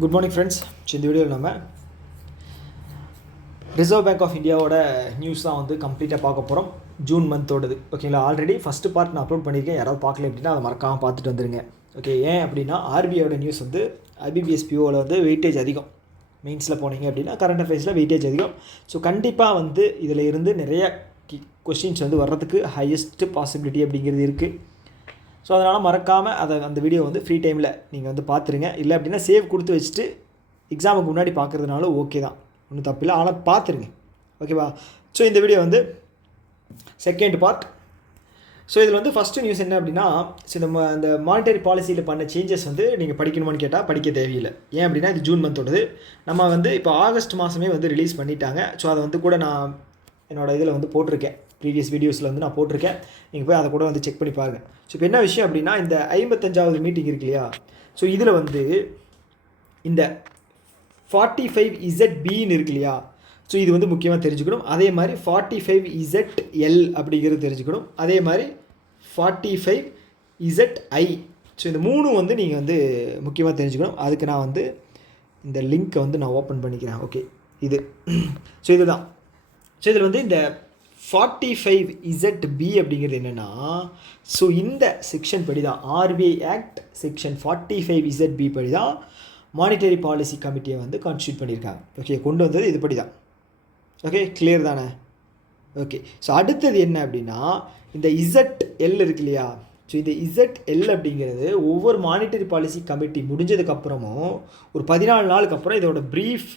Good morning friends. இந்த வீடியோவில் நம்ம ரிசர்வ் பேங்க் ஆஃப் இந்தியாவோட நியூஸ் தான் வந்து கம்ப்ளீட்டாக பார்க்க போகிறோம். ஜூன் மந்தோடது ஓகேங்களா. ஆல்ரெடி ஃபஸ்ட்டு பார்ட் நான் அப்லோட் பண்ணியிருக்கேன். யாராவது பார்க்கல அப்படின்னா அதை மறக்காமல் பார்த்துட்டு வந்துடுங்க. ஓகே, ஏன் அப்படின்னா ஆர்பிஐயோட நியூஸ் வந்து ஐபிபிஎஸ் பிஓவில் வந்து வெயிட்டேஜ் அதிகம். மெயின்ஸில் போனீங்க அப்படின்னா கரண்ட் அஃபேர்ஸில் வெயிட்டேஜ் அதிகம். ஸோ கண்டிப்பாக வந்து இதில் இருந்து நிறைய கொஸ்டின்ஸ் வந்து வர்றதுக்கு ஹையஸ்ட் பாசிபிலிட்டி அப்படிங்கிறது இருக்குது. ஸோ அதனால் மறக்காமல் அந்த வீடியோ வந்து ஃப்ரீ டைமில் நீங்கள் வந்து பார்த்துருங்க. இல்லை அப்படின்னா சேவ் கொடுத்து வச்சுட்டு எக்ஸாமுக்கு முன்னாடி பார்க்குறதுனால ஓகே தான், ஒன்றும் தப்பில்லை, ஆனால் பார்த்துருங்க. ஓகேவா. ஸோ இந்த வீடியோ வந்து செகண்ட் பார்ட். ஸோ இதில் வந்து ஃபஸ்ட்டு நியூஸ் என்ன அப்படின்னா, ஸோ நம்ம அந்த மானிட்டரி பாலிசியில் பண்ண சேஞ்சஸ் வந்து நீங்கள் படிக்கணுமான்னு கேட்டால் படிக்க தேவையில்லை. ஏன் அப்படின்னா இது ஜூன் மந்தோடது. நம்ம வந்து இப்போ ஆகஸ்ட் மாதமே வந்து ரிலீஸ் பண்ணிட்டாங்க. ஸோ அதை வந்து கூட நான் என்னோடய இதில் வந்து போட்டிருக்கேன், ப்ரீவியஸ் வீடியோஸில் வந்து நான் போட்டிருக்கேன். நீங்கள் போய் அதை கூட வந்து செக் பண்ணி பாருங்கள். ஸோ இப்போ என்ன விஷயம் அப்படின்னா, இந்த 55வது மீட்டிங் இருக்கு இல்லையா. ஸோ இதில் வந்து இந்த 45ZBன்னு இருக்கு இல்லையா. ஸோ இது வந்து முக்கியமாக தெரிஞ்சுக்கணும். அதே மாதிரி 45ZL அப்படிங்கிறது தெரிஞ்சுக்கணும். அதே மாதிரி 45ZI. ஸோ இந்த மூணும் வந்து நீங்கள் வந்து முக்கியமாக தெரிஞ்சுக்கணும். அதுக்கு நான் வந்து இந்த லிங்க்கை வந்து நான் ஓப்பன் பண்ணிக்கிறேன். ஓகே, இது ஸோ இதுதான். ஸோ இதில் வந்து இந்த 45ZB அப்படிங்கிறது என்னென்னா, ஸோ இந்த செக்ஷன் படி தான் ஆர்பிஐ ஆக்ட் செக்ஷன் 45ZB படி தான் மானிட்டரி பாலிசி கமிட்டியை வந்து கான்ஸ்டியூட் பண்ணியிருக்காங்க. ஓகே, கொண்டு வந்தது இது படி தான். ஓகே, கிளியர் தானே. ஓகே, ஸோ அடுத்தது என்ன அப்படின்னா, இந்த ZL இருக்கு இல்லையா. ஸோ இந்த ZL அப்படிங்கிறது ஒவ்வொரு மானிட்டரி பாலிசி கமிட்டி முடிஞ்சதுக்கப்புறமும் ஒரு 14 நாளுக்கு அப்புறம் இதோட ப்ரீஃப்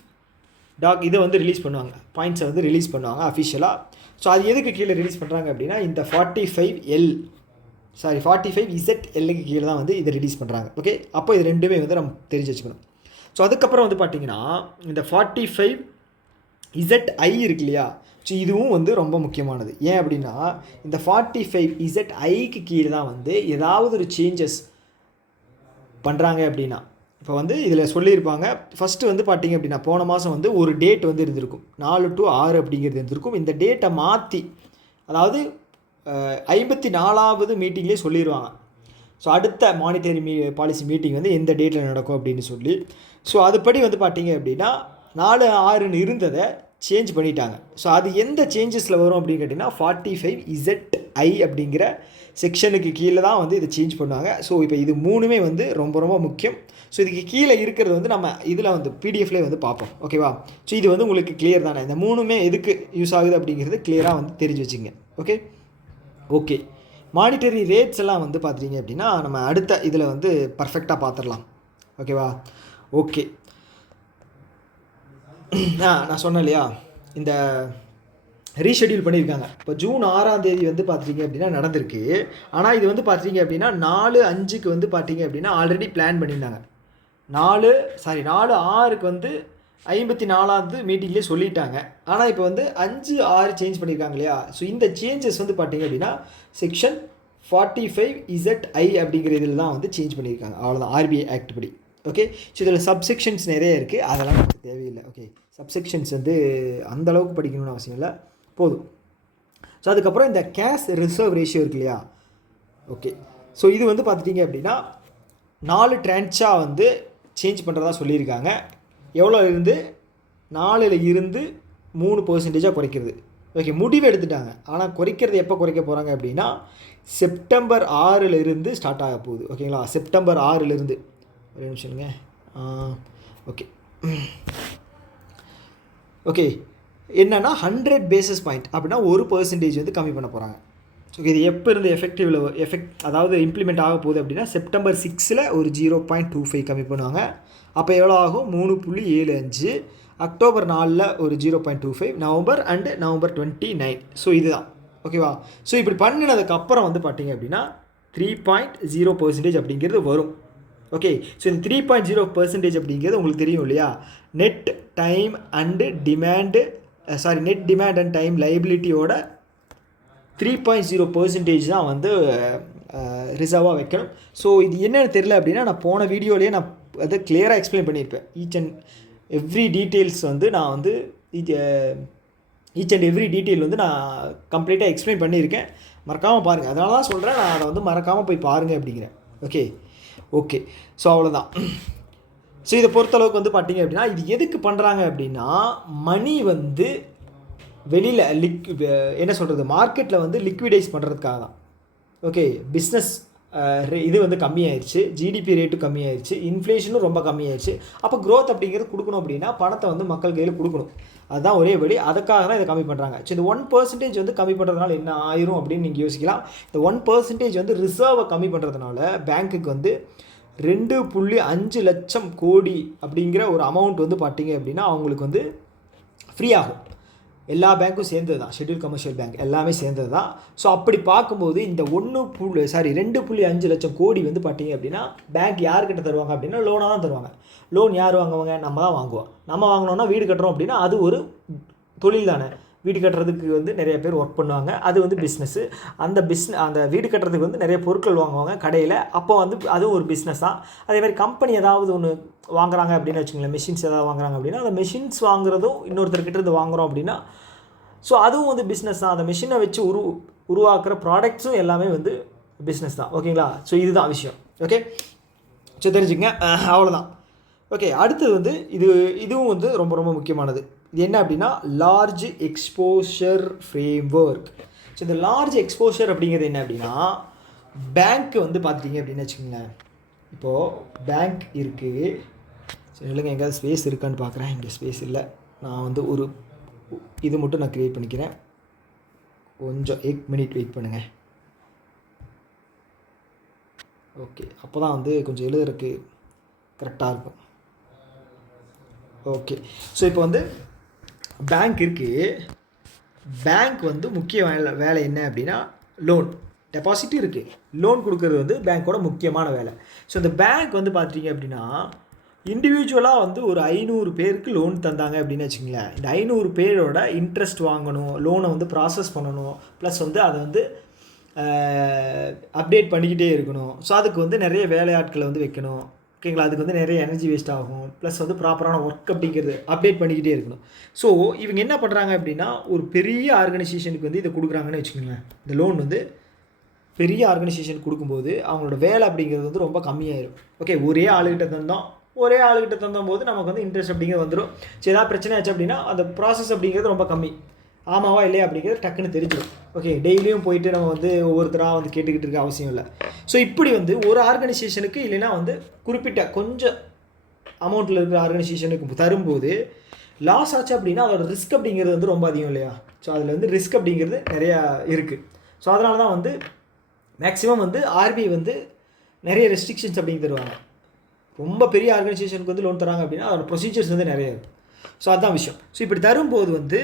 இதை வந்து ரிலீஸ் பண்ணுவாங்க, பாயிண்ட்ஸை வந்து ரிலீஸ் பண்ணுவாங்க அஃபிஷியலாக. ஸோ அது எதுக்கு கீழே ரிலீஸ் பண்ணுறாங்க அப்படின்னா, இந்த 45ZLக்கு கீழே தான் வந்து இதை ரிலீஸ் பண்ணுறாங்க. ஓகே, அப்போ இது ரெண்டுமே வந்து நம்ம தெரிஞ்சு வச்சுக்கணும். ஸோ அதுக்கப்புறம் வந்து பார்த்திங்கன்னா இந்த 45ZI இருக்கு இல்லையா. ஸோ இதுவும் வந்து ரொம்ப முக்கியமானது. ஏன் அப்படின்னா இந்த 45ZIக்கு கீழே தான் வந்து ஏதாவது ஒரு சேஞ்சஸ் பண்ணுறாங்க அப்படின்னா, இப்போ வந்து இதில் சொல்லியிருப்பாங்க. ஃபஸ்ட்டு வந்து பார்த்திங்க அப்படின்னா போன மாதம் வந்து ஒரு டேட் வந்து இருந்திருக்கும், 4 to 6 அப்படிங்கிறது இருந்திருக்கும். இந்த டேட்டை மாற்றி, அதாவது 54வது மீட்டிங்லேயே சொல்லிடுவாங்க. ஸோ அடுத்த மானிட்டரி பாலிசி மீட்டிங் வந்து எந்த டேட்டில் நடக்கும் அப்படின்னு சொல்லி. ஸோ அதுபடி வந்து பார்த்திங்க அப்படின்னா 4-6ன்னு இருந்ததை சேஞ்ச் பண்ணிட்டாங்க. ஸோ அது எந்த சேஞ்சஸில் வரும் அப்படின்னு கேட்டிங்கன்னா 45ZI அப்படிங்கிற செக்ஷனுக்கு கீழே தான் வந்து இதை சேஞ்ச் பண்ணுவாங்க. ஸோ இப்போ இது மூணுமே வந்து ரொம்ப ரொம்ப முக்கியம். ஸோ இதுக்கு கீழே இருக்கிறது வந்து நம்ம இதில் வந்து பிடிஎஃப்லேயே வந்து பார்ப்போம். ஓகேவா. ஸோ இது வந்து உங்களுக்கு கிளியர் தானே, இந்த மூணுமே எதுக்கு யூஸ் ஆகுது அப்படிங்கிறது கிளியராக வந்து தெரிஞ்சு வச்சுங்க. ஓகே ஓகே மானிட்டரி ரேட்ஸ் எல்லாம் வந்து பார்த்துட்டிங்க அப்படின்னா நம்ம அடுத்த இதில் வந்து பர்ஃபெக்டாக பார்த்துடலாம். ஓகேவா. ஓகே, நான் சொன்னேன் இல்லையா, இந்த ரீஷெடியூல் பண்ணியிருக்காங்க. இப்போ ஜூன் 6ஆம் தேதி வந்து பார்த்திங்க அப்படின்னா நடந்திருக்கு. ஆனால் இது வந்து பார்த்திங்க அப்படின்னா 4/5க்கு வந்து பார்த்திங்க அப்படின்னா ஆல்ரெடி பிளான் பண்ணியிருந்தாங்க. 4/6க்கு வந்து 54வது மீட்டிங்லேயே சொல்லிட்டாங்க. ஆனால் இப்போ வந்து 5/6 சேஞ்ச் பண்ணியிருக்காங்க இல்லையா. ஸோ இந்த சேஞ்சஸ் வந்து பார்த்திங்க அப்படின்னா செக்ஷன் 45ZI அப்படிங்கிற இதில் தான் வந்து சேஞ்ச் பண்ணியிருக்காங்க. அவ்வளோதான், ஆர்பிஐ ஆக்ட் படி. ஓகே, ஸோ இதில் சப்செக்ஷன்ஸ் நிறைய இருக்குது, அதெல்லாம் நமக்கு தேவையில்லை. ஓகே, சப்செக்ஷன்ஸ் வந்து அந்தளவுக்கு படிக்கணும்னு அவசியம் இல்லை, போதும். ஸோ அதுக்கப்புறம் இந்த கேஷ் ரிசர்வ் ரேஷியோ இருக்கு இல்லையா. ஓகே, ஸோ இது வந்து பார்த்துட்டிங்க அப்படின்னா 4 ட்ரான்ச்சாக வந்து சேஞ்ச் பண்ணுறதா சொல்லியிருக்காங்க. எவ்வளோ இருந்து 4ல் இருந்து 3% குறைக்கிறது. ஓகே, முடிவு எடுத்துட்டாங்க. ஆனால் குறைக்கிறது எப்போ குறைக்க போகிறாங்க அப்படின்னா செப்டம்பர் 6ல் ஸ்டார்ட் ஆக போகுது. ஓகேங்களா, செப்டம்பர் 6ல். ஒரு நிமிஷம்ங்க. ஓகே ஓகே என்னென்னா 100 பேசிஸ் பாயிண்ட் அப்படின்னா 1% வந்து கம்மி பண்ண போகிறாங்க. ஸோ இது எப்போ இருந்து அதாவது இம்ப்ளிமெண்ட் ஆக போகுது அப்படின்னா செப்டம்பர் 6ல் ஒரு 0.25 கம்மி பண்ணுவாங்க. அப்போ எவ்வளோ ஆகும், 3.75. அக்டோபர் 4ல் ஒரு 0.25, நவம்பர் 29. ஸோ இதுதான். ஓகேவா. ஸோ இப்படி பண்ணினதுக்கப்புறம் வந்து பார்த்திங்க அப்படின்னா 3.0% அப்படிங்கிறது வரும். ஓகே, ஸோ இந்த 3.0% அப்படிங்கிறது உங்களுக்கு தெரியும் இல்லையா. நெட் டிமாண்ட் அண்ட் டைம் லைபிலிட்டியோட 3.0% தான் வந்து ரிசர்வாக வைக்கணும். ஸோ இது என்னென்னு தெரியல அப்படின்னா நான் போன வீடியோலேயே நான் அதை கிளியராக எக்ஸ்பிளைன் பண்ணியிருப்பேன். ஈச் அண்ட் எவ்ரி டீட்டெயில்ஸ் வந்து நான் வந்து நான் கம்ப்ளீட்டாக எக்ஸ்பிளைன் பண்ணியிருக்கேன். மறக்காமல் பாருங்கள். அதனால தான் சொல்கிறேன், நான் அதை வந்து மறக்காமல் போய் பாருங்கள் அப்படிங்கிறேன். ஓகே ஓகே ஸோ அவ்வளோதான். ஸோ இதை பொறுத்தளவுக்கு வந்து பார்த்தீங்க அப்படின்னா இது எதுக்கு பண்ணுறாங்க அப்படின்னா மணி வந்து வெளியில் என்ன சொல்கிறது மார்க்கெட்டில் வந்து லிக்விடைஸ் பண்ணுறதுக்காக தான். ஓகே, பிஸ்னஸ் இது வந்து கம்மியாயிடுச்சு, ஜிடிபி ரேட்டு கம்மியாயிடுச்சு, இன்ஃப்ளேஷனும் ரொம்ப கம்மியாயிடுச்சு. அப்போ க்ரோத் அப்படிங்கிறது கொடுக்கணும் அப்படின்னா பணத்தை வந்து மக்கள் கையில் கொடுக்கணும். அதுதான் ஒரே வழி. அதுக்காக தான் இதை கம்மி பண்ணுறாங்க. ஸோ இந்த 1% வந்து கம்மி பண்ணுறதுனால என்ன ஆயிரும் அப்படின்னு நீங்கள் யோசிக்கலாம். இந்த 1% வந்து ரிசர்வை கம்மி பண்ணுறதுனால பேங்க்குக்கு வந்து 2.5 லட்சம் கோடி அப்படிங்கிற ஒரு அமௌண்ட் வந்து பார்த்தீங்க அப்படின்னா அவங்களுக்கு வந்து ஃப்ரீ ஆகும். எல்லா பேங்க்கும் சேர்ந்தது தான், ஷெட்யூல் கமர்ஷியல் பேங்க் எல்லாமே சேர்ந்தது தான். ஸோ அப்படி பார்க்கும்போது இந்த 2.5 லட்சம் கோடி வந்து பார்த்தீங்க அப்படின்னா பேங்க் யார்கிட்ட தருவாங்க அப்படின்னா லோனாக தான் தருவாங்க. லோன் யார் வாங்குவாங்க? நம்ம தான் வாங்குவோம். நம்ம வாங்கினோன்னா வீடு கட்டுறோம் அப்படின்னா அது ஒரு தொழில் தானே. வீடு கட்டுறதுக்கு வந்து நிறைய பேர் ஒர்க் பண்ணுவாங்க, அது வந்து பிஸ்னஸ்ஸு. அந்த வீடு கட்டுறதுக்கு வந்து நிறைய பொருட்கள் வாங்குவாங்க கடையில், அப்போ வந்து அதுவும் ஒரு பிஸ்னஸ் தான். அதேமாதிரி கம்பெனி ஏதாவது ஒன்று வாங்குறாங்க அப்படின்னு வச்சுக்கோங்களேன், மெஷின்ஸ் ஏதாவது வாங்குறாங்க அப்படின்னா அந்த மெஷின்ஸ் வாங்குறதும் இன்னொருத்தர்கிட்ட இருந்து வாங்குகிறோம் அப்படின்னா ஸோ அதுவும் வந்து பிஸ்னஸ் தான். அந்த மிஷினை வச்சு உருவாக்குற ப்ராடக்ட்ஸும் எல்லாமே வந்து பிஸ்னஸ் தான். ஓகேங்களா? ஸோ இதுதான் விஷயம். ஓகே, ஸோ தெரிஞ்சுங்க, அவ்வளோதான். ஓகே, அடுத்தது வந்து இதுவும் வந்து ரொம்ப ரொம்ப முக்கியமானது. இது என்ன அப்படின்னா லார்ஜ் எக்ஸ்போஷர் ஃப்ரேம்வொர்க். ஸோ இந்த லார்ஜ் எக்ஸ்போஷர் அப்படிங்கிறது என்ன அப்படின்னா பேங்க் வந்து பார்த்துட்டிங்க அப்படின்னு வச்சுக்கோங்களேன். இப்போது பேங்க் இருக்குது. சரி இல்லைங்க, எங்கேயாவது ஸ்பேஸ் இருக்கான்னு பார்க்குறேன். இங்கே ஸ்பேஸ் இல்லை. நான் வந்து ஒரு இது மட்டும் நான் க்ரியேட் பண்ணிக்கிறேன். கொஞ்சம் 1 மினிட் வெயிட் பண்ணுங்கள். ஓகே, அப்போ தான் வந்து கொஞ்சம் எழுதுறதுக்கு கரெக்டாக இருக்கும். ஓகே, ஸோ இப்போ வந்து பேங்க் இருக்குது. பேங்க் வந்து முக்கிய வேலை என்ன அப்படின்னா லோன். டெபாசிட் இருக்குது, லோன் கொடுக்கறது வந்து பேங்க்கோட முக்கியமான வேலை. ஸோ இந்த பேங்க் வந்து பார்த்துட்டிங்க அப்படின்னா இண்டிவிஜுவலாக வந்து ஒரு 500 பேருக்கு லோன் தந்தாங்க அப்படின்னு வச்சுங்களேன். இந்த 500 பேரோட இன்ட்ரெஸ்ட் வாங்கணும், லோனை வந்து ப்ராசஸ் பண்ணணும், ப்ளஸ் வந்து அதை வந்து அப்டேட் பண்ணிக்கிட்டே இருக்கணும். ஸோ அதுக்கு வந்து நிறைய வேலையாட்களை வந்து வைக்கணும். ஓகேங்களா? அதுக்கு வந்து நிறைய எனர்ஜி வேஸ்ட் ஆகும், ப்ளஸ் வந்து ப்ராப்பரான ஒர்க் அப்படிங்கிறது அப்டேட் பண்ணிக்கிட்டே இருக்கணும். ஸோ இவங்க என்ன பண்ணுறாங்க அப்படின்னா ஒரு பெரிய ஆர்கனைசேஷனுக்கு வந்து இதை கொடுக்குறாங்கன்னு வச்சுக்கோங்களேன். இந்த லோன் வந்து பெரிய ஆர்கனைசேஷன் கொடுக்கும்போது அவங்களோட வேலை அப்படிங்கிறது வந்து ரொம்ப கம்மியாயிடும். ஓகே, ஒரே ஆளுகிட்ட தந்தோம் போது நமக்கு வந்து இன்ட்ரெஸ்ட் அப்படிங்கிறது வந்துடும். சரி, ஏதாவது பிரச்சனை ஆச்சு அப்படின்னா அந்த ப்ராசஸ் அப்படிங்கிறது ரொம்ப கம்மி. ஆமாவா இல்லையா அப்படிங்கிறது டக்குன்னு தெரிஞ்சிடும். ஓகே, டெய்லியும் போயிட்டு நம்ம வந்து ஒவ்வொருத்தராக வந்து கேட்டுக்கிட்டு இருக்க அவசியம் இல்லை. ஸோ இப்படி வந்து ஒரு ஆர்கனைசேஷனுக்கு இல்லைன்னா வந்து குறிப்பிட்ட கொஞ்சம் அமௌண்ட்டில் இருக்கிற ஆர்கனைசேஷனுக்கு தரும்போது லாஸ் ஆச்சு அப்படின்னா அதோட ரிஸ்க் அப்படிங்கிறது வந்து ரொம்ப அதிகம் இல்லையா? ஸோ அதில் வந்து ரிஸ்க் அப்படிங்கிறது நிறையா இருக்குது. ஸோ அதனால தான் வந்து மேக்ஸிமம் வந்து ஆர்பிஐ வந்து நிறைய ரெஸ்ட்ரிக்ஷன்ஸ் அப்படிங்க தருவாங்க. ரொம்ப பெரிய ஆர்கனைசேஷனுக்கு வந்து லோன் தராங்க அப்படின்னா அதோட ப்ரொசீஜர்ஸ் வந்து நிறைய இருக்கும். ஸோ அதுதான் விஷயம். ஸோ இப்படி தரும்போது வந்து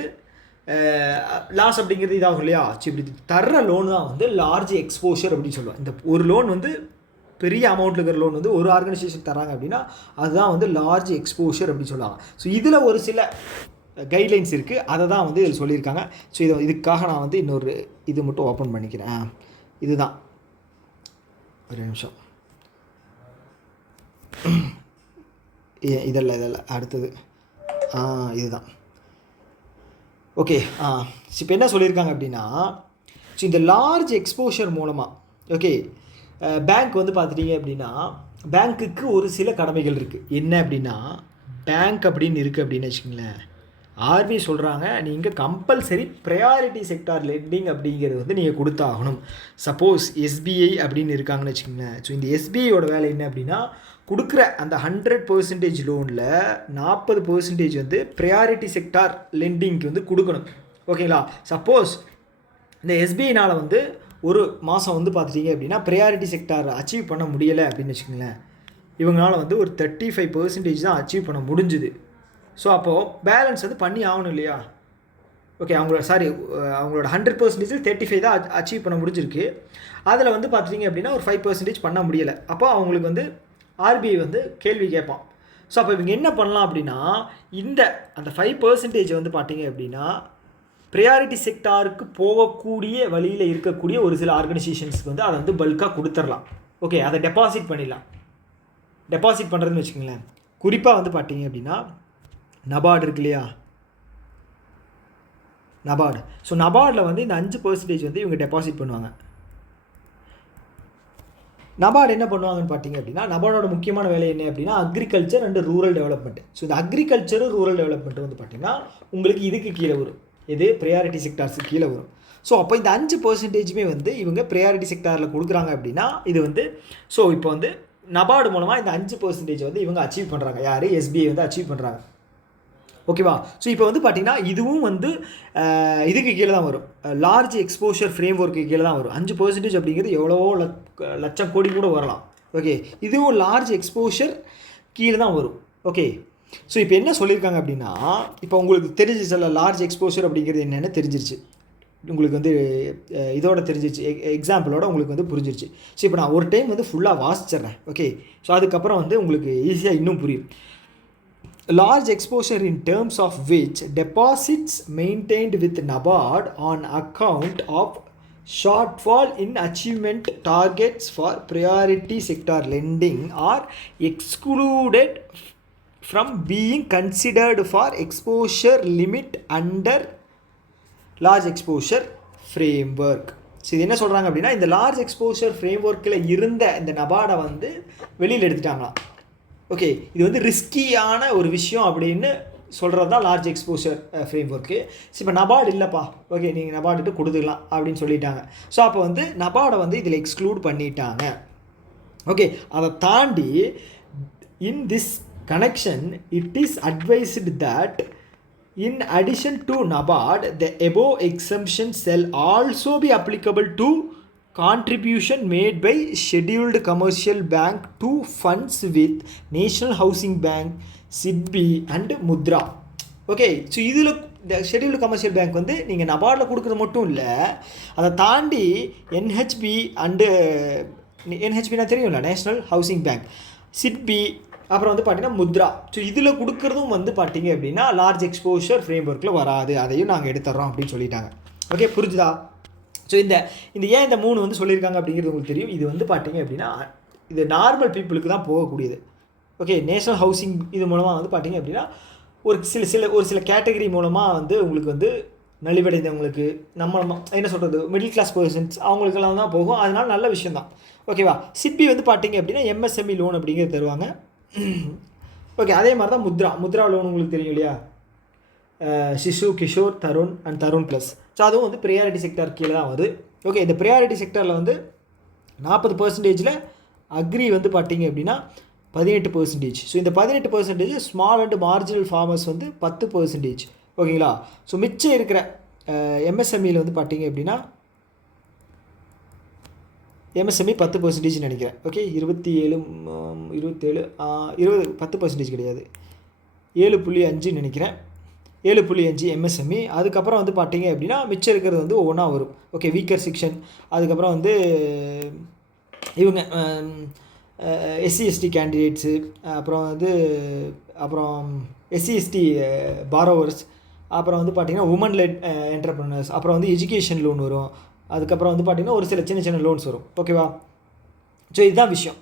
லாஸ் அப்படிங்கிறது இதாகும் இல்லையா? ஸோ இப்படி தர்ற லோன் தான் வந்து லார்ஜ் எக்ஸ்போஷர் அப்படின்னு சொல்லுவாங்க. இந்த ஒரு லோன் வந்து பெரிய அமௌண்ட்டில் இருக்கிற லோன் வந்து ஒரு ஆர்கனைசேஷன் தராங்க அப்படின்னா அதுதான் வந்து லார்ஜ் எக்ஸ்போஷர் அப்படின்னு சொல்லுவாங்க. ஸோ இதில் ஒரு சில கைட்லைன்ஸ் இருக்குது, அதை தான் வந்து இதில் சொல்லியிருக்காங்க. ஸோ இதுக்காக நான் வந்து இன்னொரு இது மட்டும் ஓப்பன் பண்ணிக்கிறேன். இதுதான், ஒரு நிமிஷம். இதெல்லாம் அடுத்தது இதுதான். ஓகே, இப்போ என்ன சொல்லியிருக்காங்க அப்படின்னா ஸோ இந்த லார்ஜ் எக்ஸ்போஷர் மூலமாக ஓகே பேங்க் வந்து பார்த்துட்டிங்க அப்படின்னா பேங்க்குக்கு ஒரு சில கடமைகள் இருக்குது. என்ன அப்படின்னா பேங்க் அப்படின்னு இருக்குது அப்படின்னு வச்சுக்கோங்களேன். ஆர்பிஐ சொல்கிறாங்க நீங்கள் கம்பல்சரி ப்ரையாரிட்டி செக்டார் லெண்டிங் அப்படிங்கிறது வந்து நீங்கள் கொடுத்தாகணும். சப்போஸ் எஸ்பிஐ அப்படின்னு இருக்காங்கன்னு வச்சுக்கோங்களேன். ஸோ இந்த எஸ்பிஐயோட வேலை என்ன அப்படின்னா கொடுக்குற அந்த 100% லோனில் 40% வந்து ப்ரையாரிட்டி செக்டார் லெண்டிங்க்கு வந்து கொடுக்கணும். ஓகேங்களா? சப்போஸ் இந்த எஸ்பிஐனால் வந்து ஒரு மாதம் வந்து பார்த்துட்டிங்க அப்படின்னா ப்ரையாரிட்டி செக்டார் அச்சீவ் பண்ண முடியலை அப்படின்னு வச்சுக்கோங்களேன். இவங்களால வந்து ஒரு 35% தான் அச்சீவ் பண்ண முடிஞ்சுது. ஸோ அப்போது பேலன்ஸ் வந்து பண்ணி ஆகணும் இல்லையா? ஓகே, அவங்களோட 100% 35 தான் அச்சீவ் பண்ண முடிஞ்சிருக்கு. அதில் வந்து பார்த்துட்டிங்க அப்படின்னா ஒரு 5% பண்ண முடியலை. அப்போ அவங்களுக்கு வந்து ஆர்பிஐ வந்து கேள்வி கேட்பான். ஸோ அப்போ இவங்க என்ன பண்ணலாம் அப்படின்னா அந்த 5% வந்து பார்த்தீங்க அப்படின்னா ப்ரையாரிட்டி செக்டாருக்கு போகக்கூடிய வழியில் இருக்கக்கூடிய ஒரு சில ஆர்கனைசேஷன்ஸ்க்கு வந்து அதை வந்து பல்காக கொடுத்துடலாம். ஓகே, அதை டெபாசிட் பண்ணிடலாம். டெபாசிட் பண்ணுறதுன்னு வச்சுக்கோங்களேன். குறிப்பாக வந்து பார்த்தீங்க அப்படின்னா நபார்டு இருக்கு இல்லையா? நபார்டு. ஸோ நபார்டில் வந்து இந்த 5% வந்து இவங்க டெபாசிட் பண்ணுவாங்க. நபார்டு என்ன பண்ணுவாங்கன்னு பார்த்தீங்க அப்படின்னா, நபார்டோட முக்கியமான வேலை என்ன அப்படின்னா agriculture and rural development. So இந்த அக்ரிகல்ச்சர் ரூரல் டெவலப்மெண்ட் வந்து பார்த்தீங்கன்னா உங்களுக்கு இதுக்கு கீழே வரும், இது ப்ரையாரிட்டி செக்டார்ஸுக்கு கீழே வரும். ஸோ அப்போ இந்த 5% வந்து இவங்க ப்ரையாரிட்டி செக்டாரில் கொடுக்குறாங்க அப்படின்னா இது வந்து ஸோ இப்போ வந்து நபார்டு மூலமாக இந்த 5% வந்து இவங்க அச்சீவ் பண்ணுறாங்க. யார்? எஸ்பிஐ வந்து அச்சீவ் பண்ணுறாங்க. ஓகேவா? ஸோ இப்போ வந்து பார்த்தீங்கன்னா இதுவும் வந்து இதுக்கு கீழே தான் வரும், லார்ஜ் எக்ஸ்போஷர் ஃப்ரேம் ஒர்க்கு கீழே தான் வரும். 5% அப்படிங்கிறது எவ்வளவோ லட்சம் கோடி கூட வரலாம். ஓகே, இதுவும் லார்ஜ் எக்ஸ்போஷர் கீழே தான் வரும். ஓகே, ஸோ இப்போ என்ன சொல்லியிருக்காங்க அப்படின்னா, இப்போ உங்களுக்கு தெரிஞ்சிச்சு லார்ஜ் எக்ஸ்போஷர் அப்படிங்கிறது என்னென்னு தெரிஞ்சிருச்சு, உங்களுக்கு வந்து இதோட தெரிஞ்சிருச்சு, எக்ஸாம்பிளோட உங்களுக்கு வந்து புரிஞ்சிருச்சு. ஸோ இப்போ நான் ஒரு டைம் வந்து ஃபுல்லாக வாசிச்சிட்றேன். ஓகே, ஸோ அதுக்கப்புறம் வந்து உங்களுக்கு ஈஸியாக இன்னும் புரியும். Large exposure in terms of which deposits maintained with NABARD on account of shortfall in achievement targets for priority sector lending are excluded from being considered for exposure limit under large exposure framework. So இது என்ன சொல்கிறாங்க அப்படின்னா, இந்த large exposure ஃப்ரேம்ஒர்க்கில் இருந்த இந்த நபார்டை வந்து வெளியில் எடுத்துட்டாங்களாம். Okay, இது வந்து ரிஸ்கியான ஒரு விஷயம் அப்படின்னு சொல்கிறது தான் லார்ஜ் எக்ஸ்போஷர் ஃப்ரேம்ஒர்க்கு. ஸோ இப்போ நபார்டு இல்லைப்பா, ஓகே நீங்கள் நபார்டுட்டு கொடுத்துக்கலாம் அப்படின்னு சொல்லிட்டாங்க. ஸோ அப்போ வந்து நபார்டை வந்து இதில் எக்ஸ்க்ளூட் பண்ணிட்டாங்க. ஓகே, அதை தாண்டி in this connection it is advised that in addition to NABARD, the above exemption shall also be applicable to contribution made by scheduled commercial bank to funds with National Housing Bank, SIDBI and Mudra. Okay, so இதில் இந்த scheduled commercial bank வந்து நீங்கள் நபார்டில் கொடுக்குறது மட்டும் இல்லை, அதை தாண்டி NHP and என்ஹெச்பினா தெரியும்ல, நேஷ்னல் ஹவுசிங் பேங்க், சிட்பி, அப்புறம் வந்து பார்த்தீங்கன்னா முத்ரா. ஸோ இதில் கொடுக்குறதும் வந்து பார்த்தீங்க அப்படின்னா லார்ஜ் எக்ஸ்போஷர் ஃப்ரேம் ஒர்க்கில் வராது, அதையும் நாங்கள் எடுத்துறோம் அப்படின்னு சொல்லிட்டாங்க. ஓகே, புரிஞ்சுதா? ஸோ இந்த ஏன் இந்த 3 வந்து சொல்லியிருக்காங்க அப்படிங்கிறது உங்களுக்கு தெரியும். இது வந்து பார்த்தீங்க அப்படின்னா இது நார்மல் பீப்புளுக்கு தான் போகக்கூடியது. ஓகே, நேஷனல் ஹவுசிங் இது மூலமாக வந்து பார்த்தீங்க அப்படின்னா ஒரு சில கேட்டகரி மூலமாக வந்து உங்களுக்கு வந்து நலிவடைந்தவங்களுக்கு, நம்ம என்ன சொல்கிறது, மிடில் கிளாஸ் பர்சன்ஸ் அவங்களுக்கெல்லாம் தான் போகும். அதனால நல்ல விஷயம் தான். ஓகேவா? சிட்பி வந்து பார்த்தீங்க அப்படின்னா எம்எஸ்எம்இ லோன் அப்படிங்கிறது தருவாங்க. ஓகே, அதே மாதிரி தான் முத்ரா லோன் உங்களுக்கு தெரியும் இல்லையா, சிசு, Kishore, Tarun and Tarun plus. So அதுவும் வந்து ப்ரையாரிட்டி செக்டார் கீழே தான் வருது. ஓகே, இந்த ப்ரையாரிட்டி செக்டாரில் வந்து 40% அக்ரி வந்து பார்த்தீங்க அப்படின்னா 18%. ஸோ இந்த 18% ஸ்மால் அண்ட் மார்ஜினல் ஃபார்மர்ஸ் வந்து 10%. ஓகேங்களா? ஸோ மிச்சம் இருக்கிற எம்எஸ்எம்இயில் வந்து பார்த்தீங்க அப்படின்னா எம்எஸ்எம்இ 10% நினைக்கிறேன். ஓகே, 10% கிடையாது, 7.5 நினைக்கிறேன், 7.5 எம்எஸ்எம்இ. அதுக்கப்புறம் வந்து பார்த்தீங்க அப்படின்னா மிச்சம் இருக்கிறது வந்து ஒவ்வொன்றா வரும். ஓகே, வீக்கர் செக்ஷன், அதுக்கப்புறம் வந்து இவங்க எஸ்சி/எஸ்டி கேண்டிடேட்ஸு, அப்புறம் எஸ்சி/எஸ்டி பாரோவர்ஸ், அப்புறம் வந்து பார்த்தீங்கன்னா உமன் லெட் என்டர்பிரனர்ஸ், அப்புறம் வந்து எஜுகேஷன் லோன் வரும், அதுக்கப்புறம் வந்து பார்த்திங்கன்னா ஒரு சில சின்ன லோன்ஸ் வரும். ஓகேவா? ஸோ இதுதான் விஷயம்.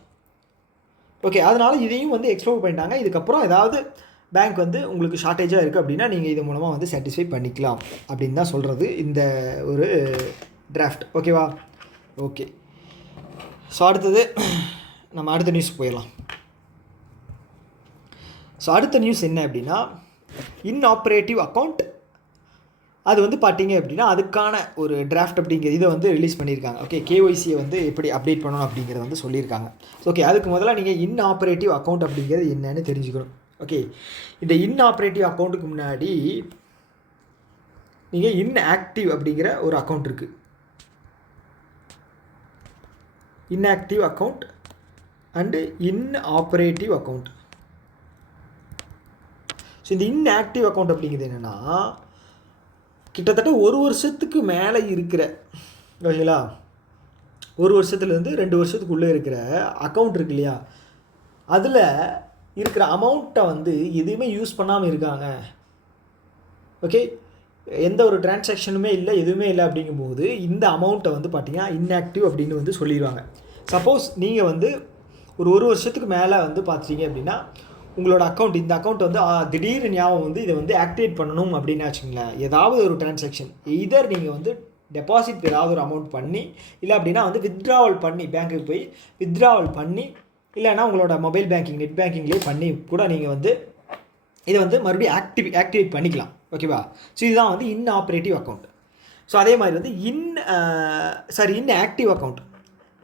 ஓகே, அதனால் இதையும் வந்து எக்ஸ்ப்ளோர் பண்ணிட்டாங்க. இதுக்கப்புறம் ஏதாவது பேங்க் வந்து உங்களுக்கு ஷார்ட்டேஜாக இருக்குது அப்படின்னா நீங்கள் இது மூலமாக வந்து சாட்டிஸ்ஃபை பண்ணிக்கலாம் அப்படின்னு தான் சொல்கிறது இந்த ஒரு டிராஃப்ட். ஓகேவா? ஓகே, ஸோ அடுத்தது நம்ம அடுத்த நியூஸ் போயிடலாம். ஸோ அடுத்த நியூஸ் என்ன அப்படின்னா, இன்ஆப்ரேட்டிவ் அக்கௌண்ட், அது வந்து பார்த்தீங்க அப்படின்னா அதுக்கான ஒரு டிராஃப்ட் அப்படிங்கிற இதை வந்து ரிலீஸ் பண்ணியிருக்காங்க. ஓகே, கேஒய்சியை வந்து எப்படி அப்டேட் பண்ணணும் அப்படிங்கிறத வந்து சொல்லியிருக்காங்க. ஓகே, அதுக்கு முதல்ல நீங்கள் இன்ஆப்ரேட்டிவ் அக்கௌண்ட் அப்படிங்கிறது என்னன்னு தெரிஞ்சுக்கணும். ஓகே, இந்த இன்ஆப்ரேட்டிவ் அக்கௌண்ட்டுக்கு முன்னாடி நீங்கள் இன்ஆக்டிவ் அப்படிங்கிற ஒரு அக்கௌண்ட் இருக்குது. Inactive account and inoperative account. So இந்த இன்ஆக்டிவ் அக்கௌண்ட் அப்படிங்கிறது என்னென்னா, கிட்டத்தட்ட 1 வருஷத்துக்கு மேலே இருக்கிற, ஓகேங்களா, 1 வருஷத்துலேருந்து 2 வருஷத்துக்குள்ளே இருக்கிற அக்கௌண்ட் இருக்கு இல்லையா, அதில் இருக்கிற அமௌண்ட்டை வந்து எதுவுமே யூஸ் பண்ணாமல் இருக்காங்க. ஓகே, எந்த ஒரு டிரான்சாக்ஷனுமே இல்லை, எதுவுமே இல்லை அப்படிங்கும்போது இந்த அமௌண்ட்டை வந்து பார்த்தீங்கன்னா இன்ஆக்டிவ் அப்படின்னு வந்து சொல்லிடுவாங்க. சப்போஸ் நீங்கள் வந்து ஒரு வருஷத்துக்கு மேலே வந்து பார்த்தீங்க அப்படின்னா உங்களோட அக்கௌண்ட், இந்த அக்கௌண்ட் வந்து திடீர்னு ஞாபகம் வந்து இதை வந்து ஆக்டிவேட் பண்ணணும் அப்படின்னு வச்சுங்களேன், ஏதாவது ஒரு டிரான்சாக்ஷன் இதர் நீங்கள் வந்து டெபாசிட் ஏதாவது ஒரு அமௌண்ட் பண்ணி, இல்லை அப்படின்னா வந்து வித்ட்ராவல் பண்ணி பேங்க்குக்கு போய் வித்ட்ராவல் பண்ணி, இல்லைன்னா உங்களோட மொபைல் பேங்கிங் நெட் பேங்கிங்லேயே பண்ணி கூட நீங்கள் வந்து இதை வந்து மறுபடியும் ஆக்டிவேட் பண்ணிக்கலாம். ஓகேவா? ஸோ இதுதான் வந்து இன்ஆப்ரேட்டிவ் அக்கௌண்ட். ஸோ அதே மாதிரி வந்து இன்ஆக்டிவ் அக்கௌண்ட்.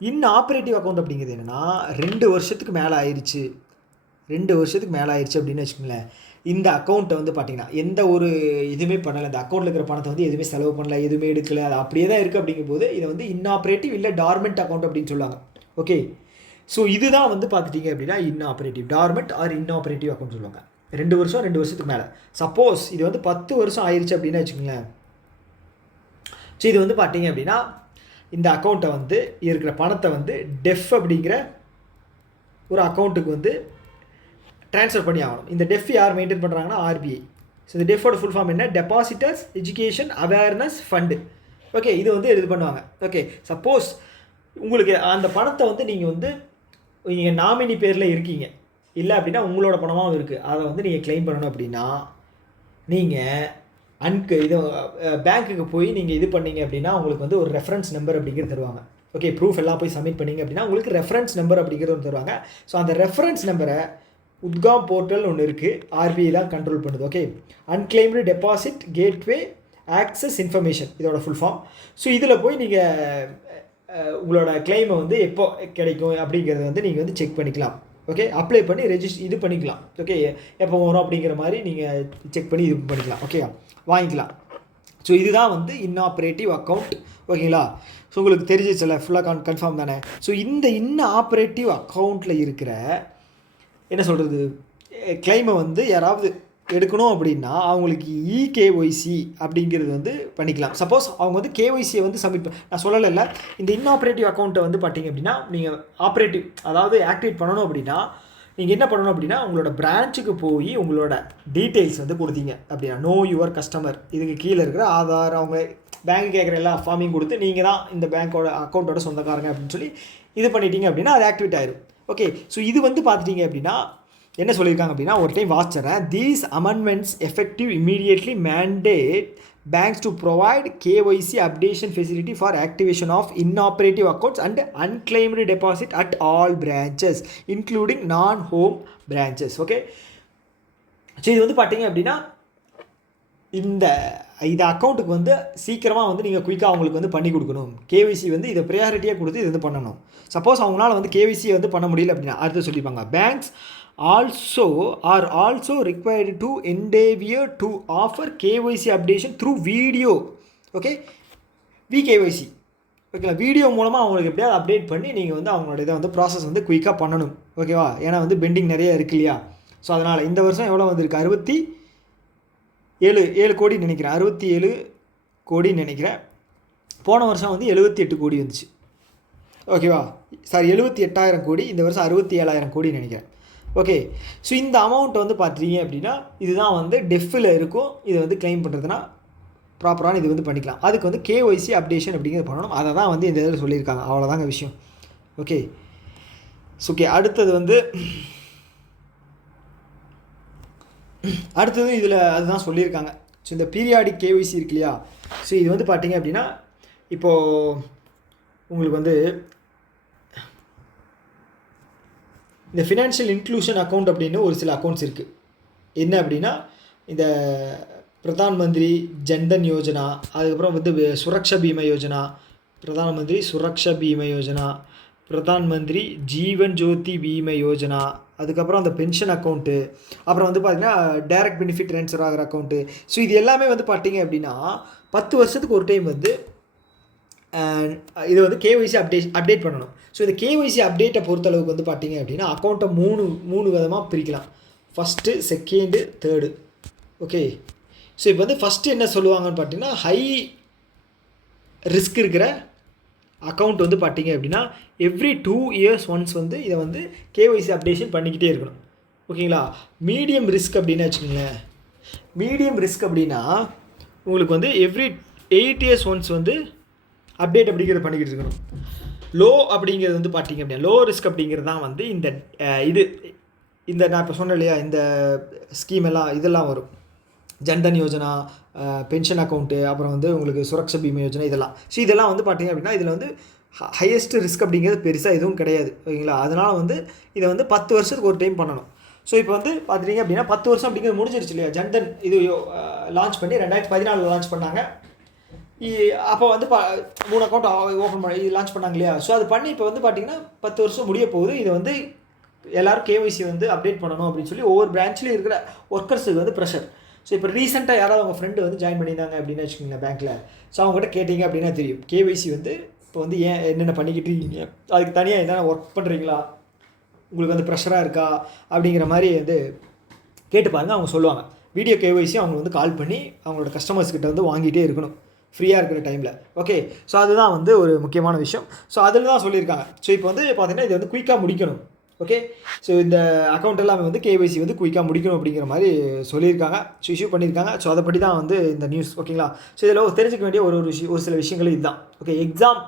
இன்ஆப்ரேட்டிவ் அக்கௌண்ட் அப்படிங்கிறது என்னென்னா 2 வருஷத்துக்கு மேலே ஆயிடுச்சு அப்படின்னு வச்சுக்கோங்களேன். இந்த அக்கௌண்ட்டை வந்து பார்த்தீங்கன்னா எந்த ஒரு இதுவுமே பண்ணலை, இந்த அக்கௌண்ட்டில் இருக்கிற பணத்தை வந்து எதுவுமே செலவு பண்ணல, எதுவுமே எடுக்கலை, அது அப்படியே தான் இருக்குது. அப்படிங்கும்போது இதை வந்து இன்ஆப்ரேட்டிவ் இல்லை டார்மெண்ட் அக்கௌண்ட் அப்படின்னு சொல்லுவாங்க. ஓகே, ஸோ இதுதான் வந்து பார்த்துட்டிங்க அப்படின்னா inoperative, torment R inoperative account சொல்லுவாங்க. 2 வருஷத்துக்கு மேலே. சப்போஸ் இது வந்து 10 வருஷம் ஆயிடுச்சு அப்படின்னு வச்சுக்கோங்களேன். ஸோ இது வந்து பார்த்தீங்க அப்படின்னா இந்த அக்கௌண்ட்டை வந்து இருக்கிற பணத்தை வந்து டெஃப் அப்படிங்கிற ஒரு அக்கௌண்ட்டுக்கு வந்து ட்ரான்ஸ்ஃபர் பண்ணி ஆகணும். இந்த டெஃப் யார் மெயின்டைன் பண்ணுறாங்கன்னா ஆர்பிஐ. ஸோ இந்த டெஃபோட ஃபுல் ஃபார்ம் என்ன? Depositors education awareness fund. Okay, இது வந்து இது பண்ணுவாங்க. ஓகே, சப்போஸ் உங்களுக்கு அந்த பணத்தை வந்து நீங்கள் நாமினி பேரில் இருக்கீங்க, இல்லை அப்படின்னா உங்களோட பணமாகவும் இருக்குது, அதை வந்து நீங்கள் கிளைம் பண்ணணும் அப்படின்னா நீங்கள் இது பேங்க்குக்கு போய் நீங்கள் இது பண்ணீங்க அப்படின்னா உங்களுக்கு வந்து ஒரு ரெஃபரன்ஸ் நம்பர் அப்படிங்கிறது தருவாங்க. ஓகே, ப்ரூஃப் எல்லாம் போய் சப்மிட் பண்ணிங்க அப்படின்னா உங்களுக்கு ரெஃபரன்ஸ் நம்பர் அப்படிங்கிறது ஒன்று தருவாங்க. ஸோ அந்த ரெஃபரன்ஸ் நம்பரை உத்காம் போர்ட்டல் ஒன்று இருக்குது, ஆர்பிஐ தான் கண்ட்ரோல் பண்ணுது. Okay, unclaimed deposit gateway access information, இதோட ஃபுல் ஃபார்ம். ஸோ இதில் போய் நீங்கள் உங்களோட கிளைமை வந்து எப்போ கிடைக்கும் அப்படிங்கிறத வந்து நீங்கள் வந்து செக் பண்ணிக்கலாம். ஓகே, அப்ளை பண்ணி இது பண்ணிக்கலாம். ஓகே, எப்போ வரும் அப்படிங்கிற மாதிரி நீங்கள் செக் பண்ணி இது பண்ணிக்கலாம். ஓகே, வாங்கிக்கலாம். ஸோ இதுதான் வந்து இன்ஆப்ரேட்டிவ் அக்கௌண்ட். ஓகேங்களா? ஸோ உங்களுக்கு தெரிஞ்சிச்சல, ஃபுல்லாக கன்ஃபார்ம் தானே? ஸோ இந்த இன்ஆப்ரேட்டிவ் அக்கௌண்ட்டில் இருக்கிற என்ன சொல்கிறது கிளைமை வந்து யாராவது எடுக்கணும் அப்படின்னா அவங்களுக்கு இகேஒய்சி அப்படிங்கிறது வந்து பண்ணிக்கலாம். சப்போஸ் அவங்க வந்து கேஒய்சியை வந்து சப்மிட் நான் சொல்லலை. இந்த இன்ஆப்ரேட்டிவ் அக்கௌண்ட்டை வந்து பார்த்தீங்க அப்படின்னா நீங்கள் அதாவது ஆக்டிவேட் பண்ணணும் அப்படின்னா நீங்கள் என்ன பண்ணணும் அப்படின்னா உங்களோட பிரான்ச்சுக்கு போய் உங்களோட டீட்டெயில்ஸ் வந்து கொடுத்தீங்க அப்படின்னா நோ யுவர் கஸ்டமர், இதுக்கு கீழே இருக்கிற ஆதார், அவங்க பேங்க் கேட்குற எல்லா ஃபார்மையும் கொடுத்து நீங்கள் தான் இந்த பேங்க்கோட அக்கௌண்ட்டோட சொந்தக்காரங்க அப்படின்னு சொல்லி இது பண்ணிட்டீங்க அப்படின்னா அது ஆக்டிவேட் ஆயிடும். ஓகே, ஸோ இது வந்து பார்த்துட்டிங்க அப்படின்னா என்ன சொல்லியிருக்காங்க அப்படின்னா ஒரு டைம் வாசிச்சிட்றேன். These amendments effective immediately mandate banks to provide KYC updation facility for activation of inoperative accounts and unclaimed deposit at all branches including non home branches. Okay, so இது வந்து பார்த்தீங்க அப்படின்னா இந்த அக்கௌண்ட்டுக்கு வந்து சீக்கிரமாக வந்து நீங்கள் குயிக்காக அவங்களுக்கு வந்து பண்ணி கொடுக்கணும். கேஒய்சி வந்து இதை ப்ரையாரிட்டியாக கொடுத்து இது வந்து பண்ணணும். சப்போஸ் அவங்களால வந்து கேஒய்சியை வந்து பண்ண முடியல அப்படின்னா அடுத்து சொல்லியிருப்பாங்க, banks also required to endeavor to offer KYC updation through video. Okay, VKYC. ஓகேங்களா? வீடியோ மூலமாக அவங்களுக்கு எப்படியாவது அப்டேட் பண்ணி நீங்கள் வந்து அவங்களோட இதை வந்து ப்ராசஸ் வந்து குயிக்காக பண்ணணும். ஓகேவா? ஏன்னா வந்து பெண்டிங் நிறைய இருக்கு இல்லையா? ஸோ அதனால் இந்த வருஷம் எவ்வளோ வந்திருக்கு? 67 கோடி நினைக்கிறேன், 67 கோடின்னு நினைக்கிறேன். போன வருஷம் வந்து 78 கோடி வந்துச்சு. ஓகேவா? சாரி, 78,000 கோடி. இந்த வருஷம் 67,000 கோடின்னு நினைக்கிறேன். ஓகே, ஸோ இந்த அமௌண்ட் வந்து பார்த்தீங்க அப்படின்னா இதுதான் வந்து டெஃபில் இருக்கும். இது வந்து கிளைம் பண்ணுறதுனா ப்ராப்பரான இது வந்து பண்ணிக்கலாம். அதுக்கு வந்து கேஒய்சி அப்டேஷன் அப்படிங்கிறது பண்ணணும். அதை தான் வந்து இந்த இதில் சொல்லியிருக்காங்க. அவ்வளோதாங்க விஷயம். ஓகே, அடுத்தது வந்து இதில் அதுதான் சொல்லியிருக்காங்க. ஸோ இந்த பீரியாடிக் கேஒய்சி இருக்கு இல்லையா? ஸோ இது வந்து பார்த்தீங்க அப்படின்னா இப்போது உங்களுக்கு வந்து இந்த ஃபினான்ஷியல் இன்க்ளூஷன் அக்கௌண்ட் அப்படின்னு ஒரு சில அக்கௌண்ட்ஸ் இருக்குது. என்ன அப்படின்னா இந்த பிரதான் மந்திரி ஜன்தன் யோஜனா, அதுக்கப்புறம் வந்து சுரக்ஷா பீமா யோஜனா, பிரதான் மந்திரி சுரக்ஷா பீமா யோஜனா, பிரதான் மந்திரி ஜீவன் ஜோதி பீமா யோஜனா, அதுக்கப்புறம் அந்த பென்ஷன் அக்கௌண்ட்டு, அப்புறம் வந்து பார்த்திங்கன்னா டைரக்ட் பெனிஃபிட் ட்ரான்ஸ்ஃபர் ஆகிற அக்கௌண்ட்டு. ஸோ இது எல்லாமே வந்து பார்த்திங்க அப்படின்னா 10 வருஷத்துக்கு ஒரு டைம் வந்து இது வந்து கேஒய்சி அப்டேட் பண்ணணும். ஸோ இந்த கேஒய்சி அப்டேட்டை பொறுத்தளவுக்கு வந்து பார்த்திங்க அப்படின்னா அக்கௌண்ட்டை மூணு விதமாக பிரிக்கலாம். First, second, third. Okay, so இப்போ வந்து ஃபஸ்ட்டு என்ன சொல்லுவாங்கன்னு பார்த்தீங்கன்னா ஹை ரிஸ்க் இருக்கிற அக்கௌண்ட் வந்து பார்த்திங்க அப்படின்னா எவ்ரி 2 இயர்ஸ் ஒன்ஸ் வந்து இதை வந்து கேஒய்சி அப்டேஷன் பண்ணிக்கிட்டே இருக்கணும். ஓகேங்களா? மீடியம் ரிஸ்க் அப்படின்னு வச்சுக்கோங்களேன். மீடியம் ரிஸ்க் அப்படின்னா உங்களுக்கு வந்து எவ்ரி 8 இயர்ஸ் ஒன்ஸ் வந்து அப்டேட் அப்படிங்கிறத பண்ணிக்கிட்டு இருக்கணும். லோ அப்படிங்கிறது வந்து பார்த்திங்க அப்படின்னா லோ ரிஸ்க் அப்படிங்கிறது தான் வந்து இந்த நான் இப்போ சொன்னேன் இல்லையா, இந்த ஸ்கீம் எல்லாம் இதெல்லாம் வரும். ஜன்தன் யோஜனா, பென்ஷன் அக்கௌண்ட்டு, அப்புறம் வந்து உங்களுக்கு சுரக்ஷா பீமா யோஜனா இதெல்லாம். ஸோ இதெல்லாம் வந்து பார்த்திங்க அப்படின்னா இதில் வந்து ஹையஸ்ட் ரிஸ்க் அப்படிங்கிறது பெருசாக எதுவும் கிடையாது, ஓகேங்களா. அதனால் வந்து இதை வந்து 10 வருஷத்துக்கு ஒரு டைம் பண்ணணும். ஸோ இப்போ வந்து பார்த்துட்டிங்க அப்படின்னா 10 வருஷம் அப்படிங்கிறது முடிஞ்சிருச்சு இல்லையா. ஜன்தன் இது லான்ச் பண்ணி 2014 லான்ச் பண்ணாங்க. அப்போ வந்து 3 அக்கௌண்ட் ஓப்பன் பண்ணி லான்ச் பண்ணாங்க இல்லையா. ஸோ அது பண்ணி இப்போ வந்து பார்த்திங்கன்னா 10 வருஷம் முடிய போகுது. இதை வந்து எல்லோரும் கேஒய்சி வந்து அப்டேட் பண்ணணும் அப்படின்னு சொல்லி ஒவ்வொரு பிரான்ச்லேயும் இருக்கிற ஒர்க்கர்ஸுக்கு வந்து ப்ரெஷர். ஸோ இப்போ ரீசெண்டாக யாராவது அவங்க ஃப்ரெண்டு வந்து ஜாயின் பண்ணியிருந்தாங்க அப்படின்னு வச்சுக்கோங்களேன் பேங்க்கில். ஸோ அவங்ககிட்ட கேட்டிங்க அப்படின்னா தெரியும் கேஒய்சி வந்து இப்போ வந்து ஏன் என்னென்ன பண்ணிக்கிட்டு இருக்கீங்க, அதுக்கு தனியாக என்னென்ன ஒர்க் பண்ணுறீங்களா, உங்களுக்கு வந்து ப்ரெஷராக இருக்கா அப்படிங்கிற மாதிரி வந்து கேட்டு பாருங்கள். அவங்க சொல்லுவாங்க. வீடியோ கேஒய்சி அவங்க வந்து கால் பண்ணி அவங்களோட கஸ்டமர்ஸ்கிட்ட வந்து வாங்கிட்டே இருக்கணும் ஃப்ரீயாக இருக்கிற டைமில். ஓகே, ஸோ அதுதான் வந்து ஒரு முக்கியமான விஷயம். ஸோ அதில் தான் சொல்லியிருக்காங்க. ஸோ இப்போ வந்து பார்த்திங்கன்னா இது வந்து குயிக்காக முடிக்கணும். ஓகே, ஸோ இந்த அக்கௌண்ட் எல்லாமே வந்து கேஒய்சி வந்து குயிக்காக முடிக்கணும் அப்படிங்கிற மாதிரி சொல்லியிருக்காங்க. ஸோ இஷ்யூ பண்ணியிருக்காங்க. ஸோ அதைப்படி தான் வந்து இந்த நியூஸ், ஓகேங்களா. ஸோ இதில் தெரிஞ்சிக்க வேண்டிய ஒரு சில விஷயங்கள் இதுதான். ஓகே, எக்ஸாம்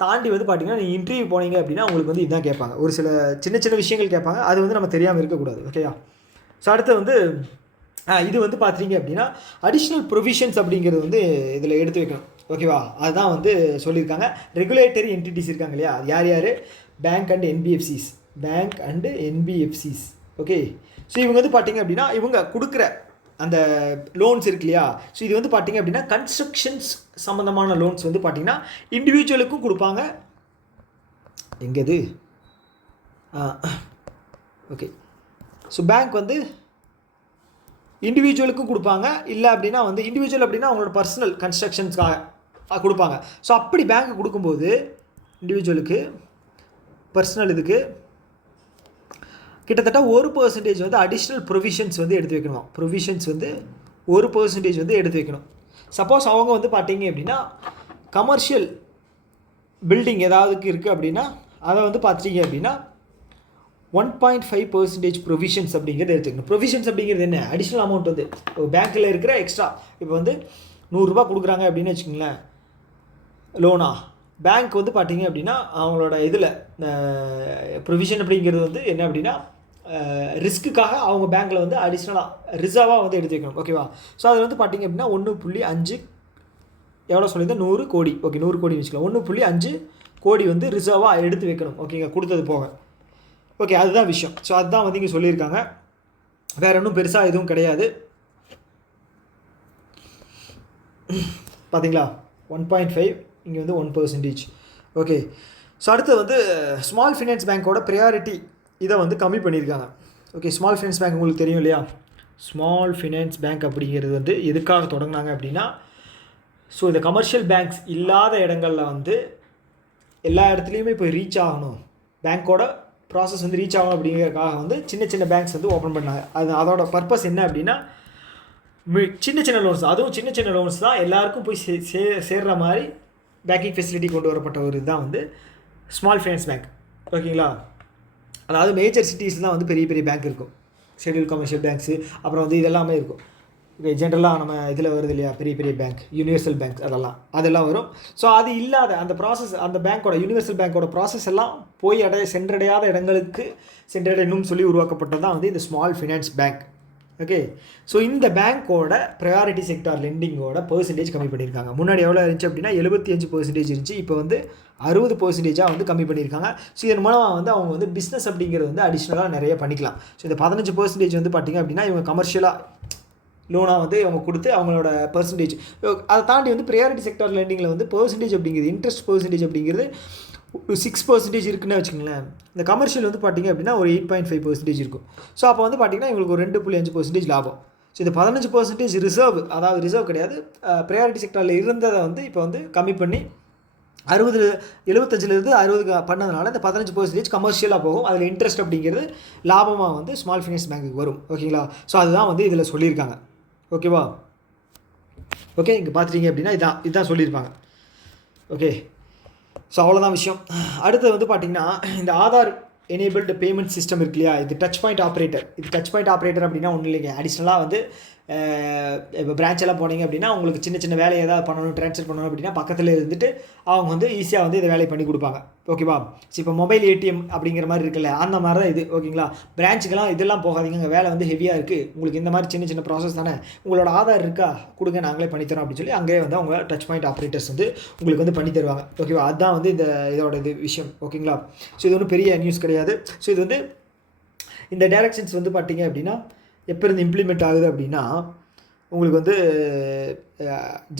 தாண்டி வந்து பார்த்திங்கன்னா நீங்கள் இன்டர்வியூ போனீங்க அப்படின்னா உங்களுக்கு வந்து இதுதான் கேட்பாங்க. ஒரு சில சின்ன சின்ன விஷயங்கள் கேட்பாங்க. அது வந்து நம்ம தெரியாமல் இருக்கக்கூடாது, ஓகேயா. ஸோ அடுத்து வந்து இது வந்து பார்த்திங்க அப்படின்னா அடிஷ்னல் ப்ரொவிஷன்ஸ் அப்படிங்கிறது வந்து இதில் எடுத்து வைக்கணும், ஓகேவா. அதுதான் வந்து சொல்லியிருக்காங்க. ரெகுலேட்டரி என்டிட்டிஸ் இருக்காங்க இல்லையா, அது யார் யார், bank and NBFCs, bank and NBFCs. Okay, so இவங்க வந்து பார்த்திங்க அப்படின்னா இவங்க கொடுக்குற அந்த லோன்ஸ் இருக்கு இல்லையா. ஸோ இது வந்து பார்த்திங்க அப்படின்னா கன்ஸ்ட்ரக்ஷன்ஸ் சம்மந்தமான லோன்ஸ் வந்து பார்த்திங்கன்னா இண்டிவிஜுவலுக்கும் கொடுப்பாங்க. எங்கேது ஓகே, ஸோ பேங்க் வந்து இண்டிவிஜுவலுக்கும் கொடுப்பாங்க. இல்லை அப்படின்னா வந்து இண்டிவிஜுவல் அப்படின்னா அவங்களோட பர்சனல் கன்ஸ்ட்ரக்ஷன்ஸ்க்காக கொடுப்பாங்க. ஸோ அப்படி பேங்க் கொடுக்கும்போது இண்டிவிஜுவலுக்கு பர்சனல் இதுக்கு கிட்டத்தட்ட 1% வந்து அடிஷ்னல் ப்ரொவிஷன்ஸ் வந்து எடுத்து வைக்கணும். ப்ரொவிஷன்ஸ் வந்து 1% வந்து எடுத்து வைக்கணும். சப்போஸ் அவங்க வந்து பார்த்தீங்க அப்படின்னா கமர்ஷியல் பில்டிங் ஏதாவதுக்கு இருக்குது அப்படின்னா அதை வந்து பார்த்தீங்க அப்படின்னா 1.5% ப்ரொவிஷன்ஸ் அப்படிங்கிறது எடுத்துக்கணும். ப்ரொவிஷன்ஸ் அப்படிங்கிறது என்ன, அடிஷ்னல் அமௌண்ட் வந்து பேங்க்கில் இருக்கிற எக்ஸ்ட்ரா. இப்போ வந்து 100 ரூபா கொடுக்குறாங்க அப்படின்னு வச்சுக்கோங்களேன் லோனா, பேங்க் வந்து பார்த்திங்க அப்படின்னா அவங்களோட இதில் ப்ரொவிஷன் அப்படிங்கிறது வந்து என்ன அப்படின்னா ரிஸ்க்குக்காக அவங்க பேங்க்கில் வந்து அடிஷ்னலாக ரிசர்வாக வந்து எடுத்து வைக்கணும், ஓகேவா. ஸோ அதில் வந்து பார்த்திங்க அப்படின்னா 1.5 எவ்வளோ சொல்லியிருந்தேன் 100 கோடி, ஓகே 100 கோடி வச்சுக்கலாம். 1.5 கோடி வந்து ரிசர்வாக எடுத்து வைக்கணும், ஓகேங்க, கொடுத்தது போக. ஓகே, அதுதான் விஷயம். ஸோ அதுதான் வந்து இங்கே சொல்லியிருக்காங்க. வேறு ஒன்றும் பெருசாக எதுவும் கிடையாது. பார்த்தீங்களா 1.5 இங்கே வந்து 1%. ஓகே, ஸோ அடுத்து வந்து ஸ்மால் ஃபினான்ஸ் பேங்க்கோட ப்ரையாரிட்டி இதை வந்து கம்மி பண்ணியிருக்காங்க. ஓகே, ஸ்மால் ஃபினான்ஸ் பேங்க் உங்களுக்கு தெரியும் இல்லையா. ஸ்மால் ஃபினான்ஸ் பேங்க் அப்படிங்கிறது வந்து எதுக்காக தொடங்கினாங்க அப்படின்னா, ஸோ இந்த கமர்ஷியல் பேங்க்ஸ் இல்லாத இடங்களில் வந்து எல்லா இடத்துலையுமே போய் ரீச் ஆகணும், பேங்க்கோட ப்ராசஸ் வந்து ரீச் ஆகணும் அப்படிங்கிறதுக்காக வந்து சின்ன சின்ன பேங்க்ஸ் வந்து ஓப்பன் பண்ணாங்க. அதோட பர்பஸ் என்ன அப்படின்னா சின்ன சின்ன லோன்ஸ், அதுவும் சின்ன சின்ன லோன்ஸ் தான் எல்லாருக்கும் போய் சேர்ற மாதிரி பேங்கிங் ஃபெசிலிட்டி கொண்டு வரப்பட்ட ஒரு இதுதான் வந்து ஸ்மால் ஃபைனான்ஸ் பேங்க், ஓகேங்களா. அதாவது மேஜர் சிட்டிஸ் தான் வந்து பெரிய பெரிய பேங்க் இருக்கும், ஷெட்யூல் கமர்ஷியல் பேங்க்ஸு, அப்புறம் வந்து இதெல்லாமே இருக்கும். ஓகே, ஜென்ரலாக நம்ம இதில் வருது இல்லையா பெரிய பெரிய பேங்க், யூனிவர்சல் பேங்க், அதெல்லாம் வரும். ஸோ அது இல்லாத அந்த ப்ராசஸ், அந்த பேங்க்கோட யூனிவர்சல் பேங்க்கோட ப்ராசஸ் எல்லாம் போய் சென்றடையாத இடங்களுக்கு சென்றடையணும்னு சொல்லி உருவாக்கப்பட்டது தான் வந்து இந்த small finance bank. Okay, so இந்த பேங்க்கோட ப்ரையாரிட்டி செக்டார் லெண்டிங்கோட பர்சன்டேஜ் கம்மி பண்ணியிருக்காங்க. முன்னாடி எவ்வளோ இருந்துச்சு அப்படின்னா 75% இருந்துச்சு, இப்போ வந்து 60% வந்து கம்மி பண்ணியிருக்காங்க. ஸோ இதன் மூலமாக வந்து அவங்க வந்து பிஸ்னஸ் அப்படிங்கிறது வந்து அடிஷ்னலாக நிறைய பண்ணிக்கலாம். ஸோ இந்த 15% வந்து பார்த்திங்க அப்படின்னா இவங்க கமர்ஷியலாக லோனாக வந்து அவங்க கொடுத்து அவங்களோட பர்சன்டேஜ், அதை தாண்டி வந்து ப்ரையாரிட்டி செக்டார் லெண்டிங்கில் வந்து பர்சன்டேஜ் அப்படிங்கிறது, இன்ட்ரெஸ்ட் பர்சன்டேஜ் அப்படிங்கிறது 6% இருக்குன்னு வச்சுக்கோங்களேன். இந்த கமர்ஷியல் வந்து பார்த்திங்க அப்படின்னா ஒரு 8.5% இருக்கும். ஸோ அப்போ வந்து பார்த்திங்கன்னா இவங்களுக்கு ஒரு 2.5% லாபம். ஸோ இந்த 15% ரிசர்வ், அதாவது ரிசர்வ் கிடையாது, ப்ரையாரிட்டி செக்டாரில் இருந்ததை வந்து இப்போ வந்து கம்மி பண்ணி 75 60 பண்ணதுனால இந்த 15% கமர்ஷியலாக போகும். அதில் இன்ட்ரெஸ்ட் அப்படிங்கிறது லாபமாக வந்து ஸ்மால் ஃபினான்ஸ் பேங்க்குக்கு வரும், ஓகேங்களா. ஸோ அதுதான் வந்து இதில் சொல்லியிருக்காங்க, ஓகேவா. ஓகே, இங்கே பார்த்துட்டிங்க அப்படின்னா இதுதான் சொல்லியிருப்பாங்க. ஓகே, ஸோ அவ்வளோதான் விஷயம். அடுத்து வந்து பார்த்திங்கன்னா இந்த ஆதார் எனேபிள்டு பேமெண்ட் சிஸ்டம் இருக்கு இல்லையா, இது டச் பாயிண்ட் ஆப்ரேட்டர். இது டச் பாயிண்ட் ஆப்ரேட்டர் அப்படின்னா ஒன்றும் இல்லைங்க, அடிஷ்னலாக வந்து இப்போ பிரான்ச்செல்லாம் போனீங்க அப்படின்னா உங்களுக்கு சின்ன சின்ன வேலை ஏதாவது பண்ணணும், ட்ரான்ஸ்ஃபர் பண்ணணும் அப்படின்னா பக்கத்தில் இருந்துட்டு அவங்க வந்து ஈஸியாக வந்து இதை வேலையை பண்ணி கொடுப்பாங்க. ஓகேவா? ஸோ இப்போ மொபைல் ஏடிஎம் அப்படிங்கிற மாதிரி இருக்குல்ல, அந்த மாதிரி தான் இது. ஓகேங்களா? பிரான்ச்சுக்கெல்லாம் இதெல்லாம் போகாதீங்க, அங்கே வேலை வந்து ஹெவியாக இருக்குது, உங்களுக்கு இந்த மாதிரி சின்ன சின்ன ப்ராசஸ் தானே, உங்களோட ஆதார் இருக்கா கொடுங்க, நாங்களே பண்ணித்தரோம் அப்படின்னு சொல்லி அங்கேயே வந்து அவங்க டச் பாயிண்ட் ஆப்ரேட்டர்ஸ் வந்து உங்களுக்கு வந்து பண்ணி தருவாங்க. ஓகேவா? அதுதான் வந்து இதோட விஷயம். ஓகேங்களா? ஸோ இது ஒன்றும் பெரிய நியூஸ் கிடையாது. ஸோ இது வந்து இந்த டைரக்ஷன்ஸ் வந்து பார்த்தீங்க அப்படின்னா எப்போ இருந்து இம்ப்ளிமெண்ட் ஆகுது அப்படின்னா உங்களுக்கு வந்து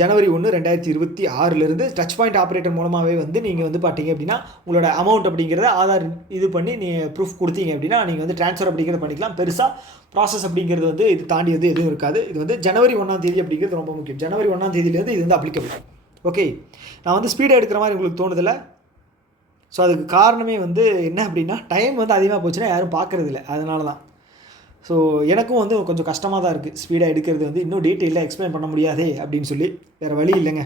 ஜனவரி 1, 2026 டச் பாயிண்ட் ஆப்ரேட்டர் மூலமாகவே வந்து நீங்கள் வந்து பார்த்தீங்க அப்படின்னா உங்களோட அமௌண்ட் அப்படிங்கிறத ஆதார் இது பண்ணி நீங்கள் ப்ரூஃப் கொடுத்தீங்க அப்படின்னா நீங்கள் வந்து ட்ரான்ஸ்ஃபர் அப்படிங்கிறத பண்ணிக்கலாம். பெருசாக ப்ராசஸ் அப்படிங்கிறது வந்து இது தாண்டி வந்து எதுவும் இருக்காது. இது வந்து ஜனவரி 1 அப்படிங்கிறது ரொம்ப முக்கியம். ஜனவரி 1 இது வந்து அப்ளிகபிள். ஓகே, நான் வந்து ஸ்பீடாக எடுக்கிற மாதிரி உங்களுக்கு தோணுதில்லை. ஸோ அதுக்கு காரணமே வந்து என்ன அப்படின்னா டைம் வந்து அதிகமாக போச்சுன்னா யாரும் பார்க்குறதில்ல, அதனால தான். ஸோ எனக்கும் வந்து கொஞ்சம் கஷ்டமாக தான் இருக்குது ஸ்பீடாக எடுக்கிறது, வந்து இன்னும் டீட்டெயிலாக எக்ஸ்பிளைன் பண்ண முடியாதே அப்படின்னு சொல்லி, வேறு வழி இல்லைங்க.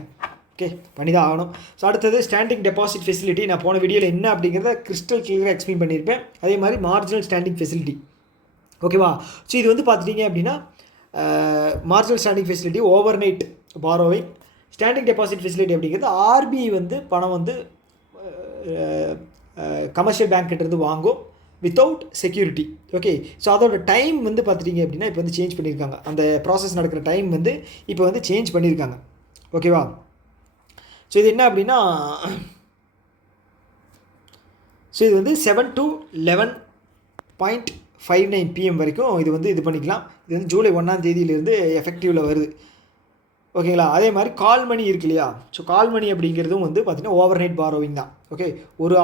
ஓகே, பண்ணி தான் ஆகணும். ஸோ அடுத்தது ஸ்டாண்டிங் டெபாசிட் ஃபெசிலிட்டி. நான் போன வீடியோவில் என்ன அப்படிங்கிறத கிறிஸ்டல் கிளியராக எக்ஸ்பிளைன் பண்ணியிருப்பேன். அதே மாதிரி மார்ஜினல் ஸ்டாண்டிங் ஃபெசிலிட்டி. ஓகேவா? ஸோ இது வந்து பார்த்துட்டிங்க அப்படின்னா marginal standing facility, over night borrowing, standing deposit facility அப்படிங்கிறது ஆர்பிஐ வந்து பணம் வந்து கமர்ஷியல் பேங்க்கிட்டேருந்து வாங்கும் வித்தவுட் செக்யூரிட்டி. ஓகே, ஸோ அதோட டைம் வந்து பார்த்துட்டிங்க அப்படின்னா இப்போ வந்து சேஞ்ச் பண்ணியிருக்காங்க. அந்த ப்ராசஸ் நடக்கிற டைம் வந்து இப்போ வந்து சேஞ்ச் பண்ணியிருக்காங்க. ஓகேவா? ஸோ இது என்ன அப்படின்னா ஸோ இது வந்து 7 to 11:59 PM வரைக்கும் இது வந்து இது பண்ணிக்கலாம். இது வந்து ஜூலை 1 எஃபெக்டிவில் வருது. ஓகேங்களா? அதே மாதிரி கால் மணி இருக்கு இல்லையா? ஸோ கால் மணி அப்படிங்கிறதும் வந்து பார்த்திங்கன்னா ஓவர் நைட் பாரோவிங் தான். ஓகே, ஒரு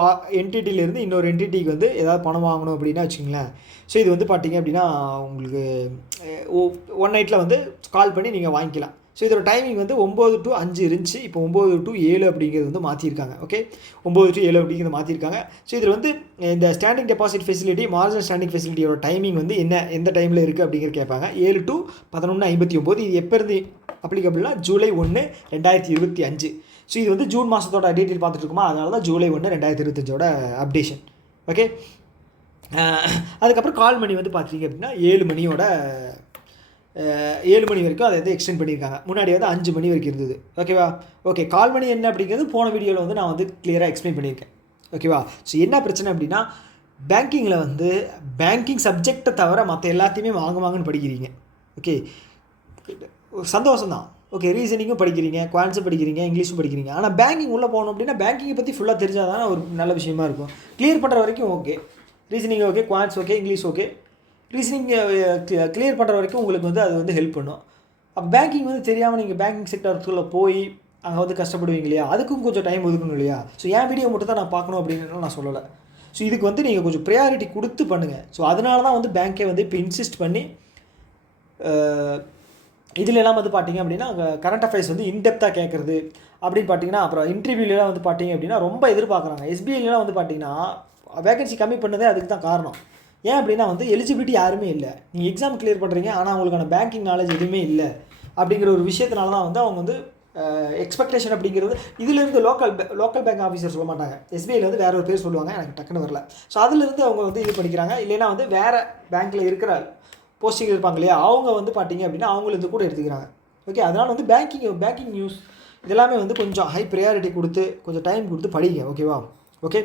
என்டிட்டிலேருந்து இன்னொரு என்டிட்டிக்கு வந்து ஏதாவது பணம் வாங்கணும் அப்படின்னா வச்சுங்களேன். ஸோ இது வந்து பார்த்திங்க அப்படின்னா உங்களுக்கு 1 நைட்டில் வந்து கால் பண்ணி நீங்கள் வாங்கிக்கலாம். ஸோ இதோட டைமிங் வந்து 9 to 5 இருந்துச்சு, இப்போ 9 to 7 அப்படிங்கிறது வந்து மாற்றிருக்காங்க. ஓகே, 9 to 7 அப்படிங்கிறது மாற்றிருக்காங்க. ஸோ இதில் வந்து இந்த standing deposit facility, marginal standing ஃபெசிலிட்டியோட டைமிங் வந்து எந்த டைமில் இருக்குது அப்படிங்கிற கேட்பாங்க. 7 to 11:59. இது எப்போ இருந்து அப்ளிகபிள்னா ஜூலை 1, 2025. ஸோ இது வந்து ஜூன் மாதத்தோட டீட்டெயில் பார்த்துட்டு இருக்குமா, அதனால தான் ஜூலை 1, 2025 அப்டேஷன். ஓகே, அதுக்கப்புறம் கால் மணி வந்து பார்த்திங்க அப்படின்னா 7 மணி வரைக்கும் அதை வந்து எக்ஸ்டெண்ட் பண்ணியிருக்காங்க. முன்னாடி வந்து 5 மணி வரைக்கும் இருந்தது. ஓகேவா? ஓகே, கால் மணி என்ன அப்படிங்கிறது போன வீடியோவில் வந்து நான் வந்து கிளியராக எக்ஸ்பிளைன் பண்ணியிருக்கேன். ஓகேவா? ஸோ என்ன பிரச்சனை அப்படின்னா பேங்கிங்கில் வந்து பேங்கிங் சப்ஜெக்டை தவிர மற்ற எல்லாத்தையுமே வாங்குவாங்கன்னு படிக்கிறீங்க. ஓகே, சந்தோஷம் தான். ஓகே, ரீசனிங்கும் படிக்கிறீங்க, குவான்ஸும் படிக்கிறீங்க, இங்கிலீஷும் படிக்கிறீங்க. ஆனால் பேங்கிங் உள்ளே போகணும் அப்படின்னா பேங்கிங்கை பற்றி ஃபுல்லாக தெரிஞ்சால் தானே ஒரு நல்ல விஷயமா இருக்கும். கிளியர் பண்ணுற வரைக்கும் okay, reasoning okay, quants okay, English okay. Reasoning clear பண்ணுற வரைக்கும் உங்களுக்கு வந்து அது வந்து ஹெல்ப் பண்ணும். அப்போ பேங்கிங் வந்து தெரியாமல் நீங்கள் பேங்கிங் செக்டருக்குள்ளே போய் அங்கே வந்து கஷ்டப்படுவீங்க இல்லையா? அதுக்கும் கொஞ்சம் டைம் ஒதுக்கணும் இல்லையா? ஸோ என் வீடியோ மட்டும் தான் நான் பார்க்கணும் அப்படின்னு நான் சொல்லலை. ஸோ இதுக்கு வந்து நீங்கள் கொஞ்சம் ப்ரையாரிட்டி கொடுத்து பண்ணுங்கள். ஸோ அதனால தான் வந்து பேங்க்கே வந்து இப்போ இன்சிஸ்ட் பண்ணி இதிலெல்லாம் வந்து பார்த்திங்க அப்படின்னா அங்கே கரண்ட் அஃபேர்ஸ் வந்து இன்டெப்த்தாக கேட்குறது அப்படின்னு பார்த்தீங்கன்னா, அப்புறம் இன்டர்வியூலாம் வந்து பார்த்திங்க அப்படின்னா ரொம்ப எதிர்பார்க்குறாங்க. எஸ்பிஐலாம் வந்து பார்த்திங்கன்னா வேகன்சி கம்மி பண்ணதே அதுக்கு தான் காரணம். ஏன் அப்படின்னா வந்து எலிஜிபிலிட்டி யாருமே இல்லை. நீங்கள் எக்ஸாம் கிளியர் பண்ணுறீங்க, ஆனால் அவங்களுக்கான பேங்கிங் நாலேஜ் எதுவுமே இல்லை அப்படிங்கிற ஒரு விஷயத்தினால தான் வந்து அவங்க வந்து எக்ஸ்பெக்டேஷன் அப்படிங்கிறது இதிலிருந்து லோக்கல் பேங்க் ஆஃபீஸர் சொல்ல மாட்டாங்க. எஸ்பிஐயில் வந்து வேறு ஒரு பேர் சொல்லுவாங்க, எனக்கு டக்குன்னு வரல. ஸோ அதிலிருந்து அவங்க வந்து இது பண்ணிக்கிறாங்க. இல்லைன்னா வந்து வேறு பேங்க்கில் இருக்கிற போஸ்டிங் இருப்பாங்க இல்லையா, அவங்க வந்து பார்த்திங்க அப்படின்னா அவங்களுக்கு கூட எடுத்துக்கிறாங்க. ஓகே, அதனால் வந்து பேங்கிங் நியூஸ் இதெல்லாமே வந்து கொஞ்சம் ஹை ப்ரையாரிட்டி கொடுத்து கொஞ்சம் டைம் கொடுத்து படிங்க. ஓகேவா? ஓகே,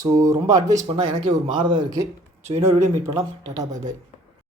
ஸோ ரொம்ப அட்வைஸ் பண்ணால் எனக்கே ஒரு மாறுதல் இருக்குது. ஸோ இன்னொரு வீடியோ மீட் பண்ணலாம். Tata, bye by.